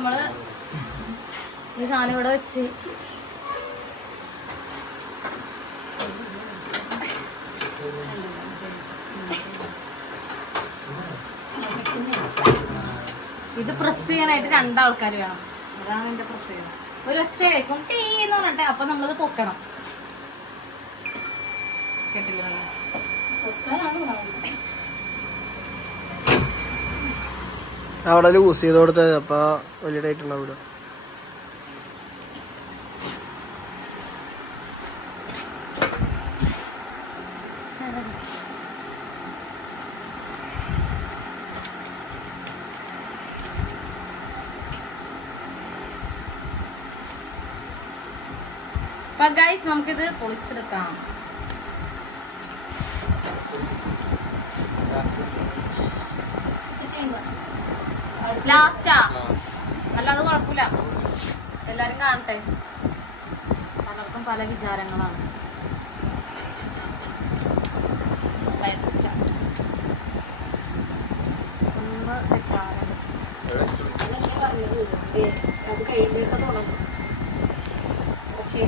നമ്മള് ഈ സാധനം ഇവിടെ വെച്ച് ഇത് പ്രസ് ചെയ്യാനായിട്ട് 2 ആൾക്കാർ വേണം. അതാണ് എന്റെ പ്രത്യേകത. ഒരു ഒച്ച കേൾക്കും ടീ എന്ന് പറഞ്ഞിട്ട്, അപ്പൊ നമ്മളത് പൊക്കണം. കേട്ടില്ല അവിടെ ലൂസ് ചെയ്ത് കൊടുത്തത്. അപ്പൊ വലിയ ഡേറ്റ് ഉണ്ടാവില്ല. അപ്പൊ ഗൈസ് നമുക്കിത് പൊളിച്ചെടുക്കാം. ലാസ്റ്റാ അല്ലാതെ കുഴപ്പമില്ല. എല്ലാരും കാണട്ടെ. പലർക്കും പല വിചാരങ്ങളാണ്. ഒന്ന് സെറ്റാണ് പറഞ്ഞത്. അത് കഴിഞ്ഞിട്ട് തുടങ്ങും. ഓക്കെ